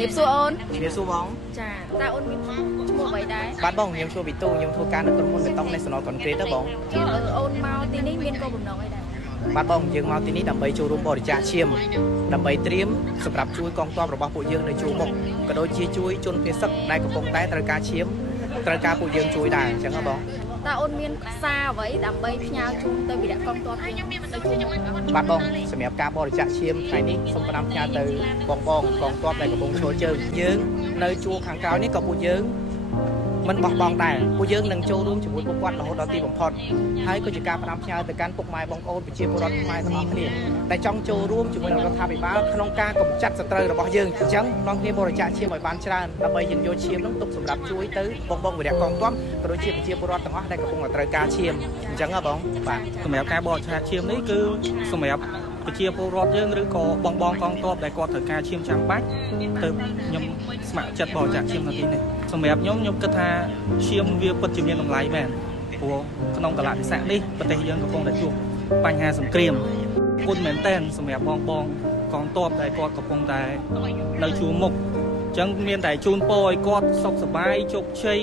Hiệp xua ôn. Hiệp xua bóng. Chà, ta ôn mình mua vậy đấy. Bát bóng nhung xua bị tu nhung thua can được con môn bê tông này nó còn kia đó bóng. Ôn mau tí ní miên cô bùm nòng ấy đấy. បាទបងយើងមកទីនេះដើម្បីចូលរួមបរិច្ចាគឈាមដើម្បីត្រៀមសម្រាប់ជួយកងទ័ពរបស់ពួកយើងនៅជួរមុខក៏ដូចជាជួយជនភេសកដែលកំពុងតែត្រូវការឈាមត្រូវការពួកយើងជួយដែរអញ្ចឹងហ៎បងតើអូនមានសារអ្វីដើម្បីផ្ញើជូនទៅវីរៈកងទ័ពយើងទៅជួរមុខបាទបងសម្រាប់ការបរិច្ចាគឈាមថ្ងៃនេះសូមផ្ដាំផ្ញើទៅបងកងទ័ពដែលកំពុងឈរជើងយើងនៅជួរខាងក្រោយនេះក៏ពួកយើងមិនបោះបង់ដែរពួកយើងនឹងចូលរួមជាមួយពួកគាត់រហូតដល់ទីបំផុតហើយក៏ជាការផ្ដាំផ្ញើទៅកាន់ពុកម៉ែបងប្អូនប្រជាពលរដ្ឋខ្មែរទាំងអស់គ្នាដែលចង់ចូលរួមជាមួយនឹងរដ្ឋាភិបាលក្នុងការកម្ចាត់សត្រូវរបស់យើងអញ្ចឹងនាំគ្នាបរិច្ចាគឈាមឲ្យបានច្រើនដើម្បីយើងយកឈាមនោះទុកសម្រាប់ជួយទៅបងវីរៈកងទ័ពក៏ដូចជាប្រជាពលរដ្ឋទាំងអស់ដែលកំពុងតែត្រូវការឈាមអញ្ចឹងហ៎បងបាទសម្រាប់ការបរិច្ចាគឈាមនេះគឺសម្រាប់ប្រជាពលរដ្ឋយើងឬក៏បងកងទ័ពដែលគាត់ត្រូវការឈាមចាំបាច់ទៅខ្ញុំស្ម័គ្រចិត្តបរិច្ចាគឈាមនៅទីនេះសម្រាប់ខ្ញុំគិតថាឈាមវាពិតជាមានតម្លៃមែនព្រោះក្នុងកលៈទេសៈនេះប្រទេសយើងកំពុងតែជួបបញ្ហាសង្គ្រាមគុណមែនតែនសម្រាប់បងកងទ័ពដែលគាត់កំពុងតែនៅជួរមុខអញ្ចឹងមានតែជូនពរឲ្យគាត់សុខសប្បាយជោគជ័យ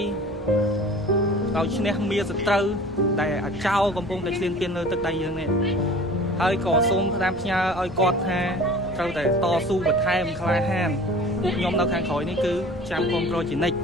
ឲ្យឈ្នះមារសត្រូវដែលអាចោលកំពុងតែឈ្លានពានលើទឹកដីយើងនេះហើយក៏សូមផ្ដាំផ្ញើឲ្យគាត់ថាត្រូវតែតស៊ូបន្ថែមក្លាហានពួកខ្ញុំនៅខាងក្រោយនេះគឺចាំគ្រប់គ្រងជានិច្ច